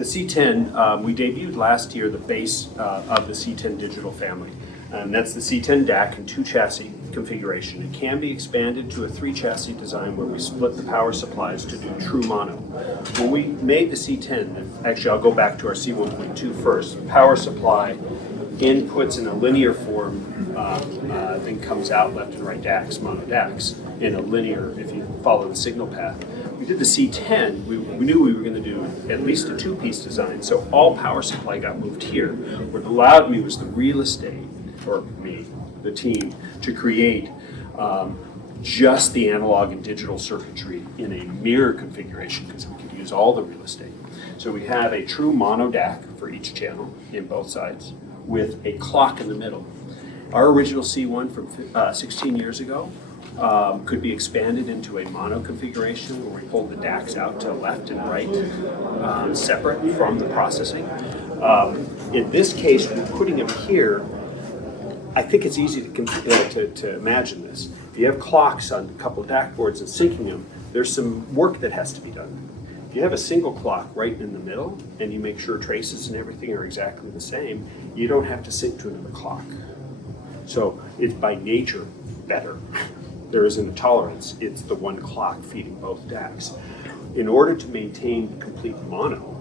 The C10, we debuted last year the base of the C10 digital family. And that's the C10 DAC in 2 chassis configuration. It can be expanded to a 3 chassis design where we split the power supplies to do true mono. When we made the C10, actually I'll go back to our C1.2 first, power supply inputs in a linear form, then comes out left and right DACs, mono DACs, in a linear, if you follow the signal path. We did the C10, we knew we were going to do at least a 2-piece design, so all power supply got moved here. What allowed me was the real estate, or me, the team, to create just the analog and digital circuitry in a mirror configuration because we could use all the real estate. So we have a true mono DAC for each channel in both sides with a clock in the middle. Our original C1 from 16 years ago could be expanded into a mono configuration where we pull the DACs out to left and right separate from the processing. In this case, we're putting them here. I think it's easy to imagine this. If you have clocks on a couple of DAC boards and syncing them, there's some work that has to be done. If you have a single clock right in the middle and you make sure traces and everything are exactly the same, you don't have to sync to another clock. So it's by nature better. There isn't a tolerance. It's the one clock feeding both DACs. In order to maintain complete mono,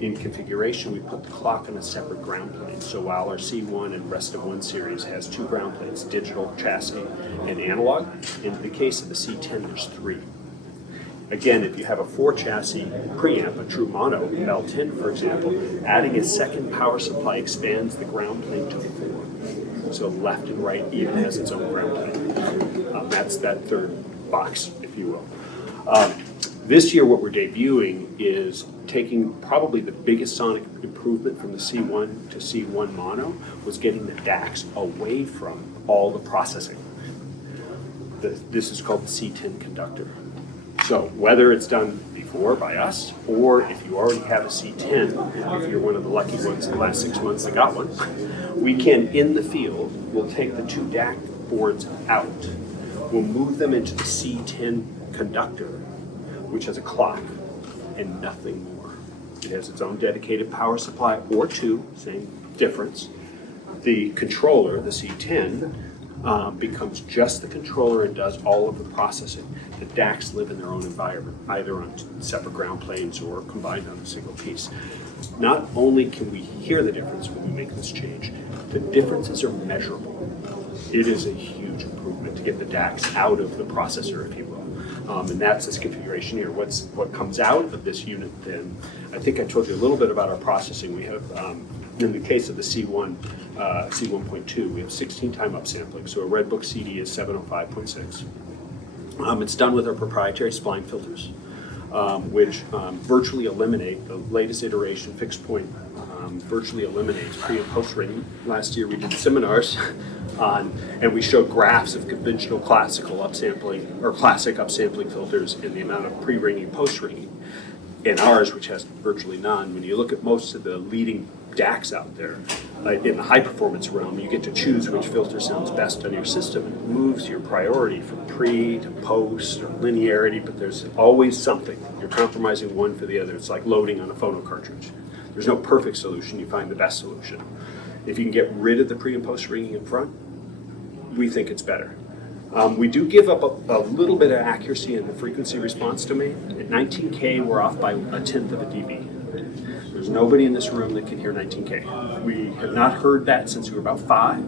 in configuration, we put the clock on a separate ground plane. So while our C1 and rest of 1 series has 2 ground planes, digital, chassis, and analog, in the case of the C10, there's 3. Again, if you have a 4 chassis preamp, a true mono, L10 for example, adding a second power supply expands the ground plane to 4. So left and right even has its own ground plane. That's that 3rd box, if you will. This year what we're debuting is taking probably the biggest sonic improvement from the C1 to C1 mono was getting the DACs away from all the processing. This is called the C10 conductor. So whether it's done before by us, or if you already have a C10, if you're one of the lucky ones in the last 6 months that got one, we can, in the field, we'll take the 2 DAC boards out. We'll move them into the C10 conductor, which has a clock and nothing more. It has its own dedicated power supply, or 2, same difference. The controller, the C10, becomes just the controller and does all of the processing. The DACs live in their own environment, either on separate ground planes or combined on a single piece. Not only can we hear the difference when we make this change, the differences are measurable. It is a huge improvement to get the DACs out of the processor, if you will. And that's this configuration here. What comes out of this unit then, I think I told you a little bit about our processing. We have, in the case of the C1, C1.2, we have 16-time upsampling. So a Redbook CD is 705.6. It's done with our proprietary spline filters, which virtually eliminate the latest iteration, fixed point, virtually eliminates pre and post ringing. Last year we did seminars on, and we showed graphs of conventional classical upsampling or classic upsampling filters and the amount of pre-ringing, post-ringing. In ours, which has virtually none, when you look at most of the leading DACs out there, in the high performance realm, you get to choose which filter sounds best on your system. It moves your priority from pre to post or linearity, but there's always something. You're compromising one for the other. It's like loading on a phono cartridge. There's no perfect solution, you find the best solution. If you can get rid of the pre and post ringing in front, we think it's better. We do give up a little bit of accuracy in the frequency response domain. At 19K, we're off by 1/10 of a dB. There's nobody in this room that can hear 19K. We have not heard that since we were about 5,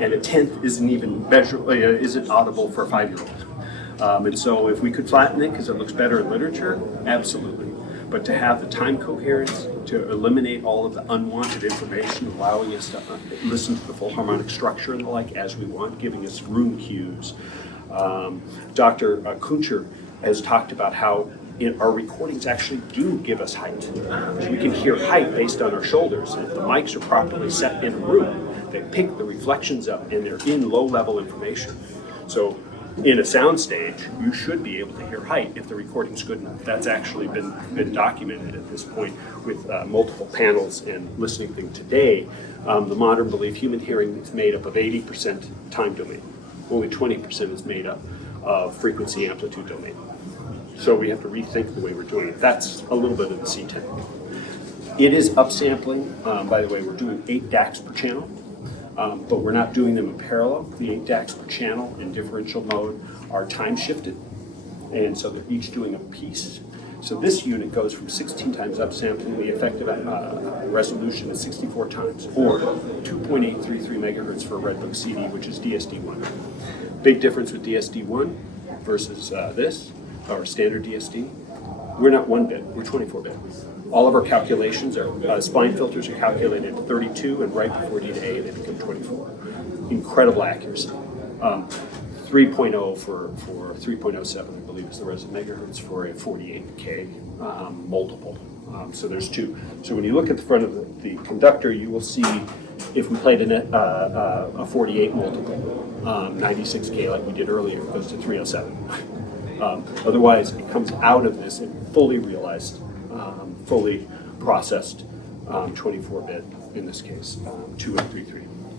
and 1/10 isn't even isn't audible for a 5-year-old. And so if we could flatten it because it looks better in literature, absolutely. But to have the time coherence, to eliminate all of the unwanted information, allowing us to listen to the full harmonic structure and the like as we want, giving us room cues. Dr. Kuncher has talked about how our recordings actually do give us height. So we can hear height based on our shoulders. And if the mics are properly set in a room, they pick the reflections up and they're in low-level information. So in a sound stage, you should be able to hear height if the recording's good enough. That's actually been documented at this point with multiple panels and listening thing today. The modern belief human hearing is made up of 80% time domain. Only 20% is made up of frequency amplitude domain. So we have to rethink the way we're doing it. That's a little bit of the C10. It is upsampling. By the way, we're doing 8 DACs per channel, but we're not doing them in parallel. The 8 DACs per channel in differential mode are time shifted, and so they're each doing a piece. So this unit goes from 16 times upsampling, the effective resolution is 64 times, or 2.833 megahertz for a Redbook CD, which is DSD1. Big difference with DSD1 versus this, or standard DSD. We're not 1-bit, we're 24-bit. All of our calculations are, spline filters are calculated at 32, and right before D to A, they become 24. Incredible accuracy. 3.0 for 3.07, I believe, is the resonant megahertz for a 48K multiple. So there's 2. So when you look at the front of the conductor, you will see if we played a 48 multiple, 96K like we did earlier, it goes to 307. Otherwise, it comes out of this and fully realized, fully processed 24-bit, in this case, 2133.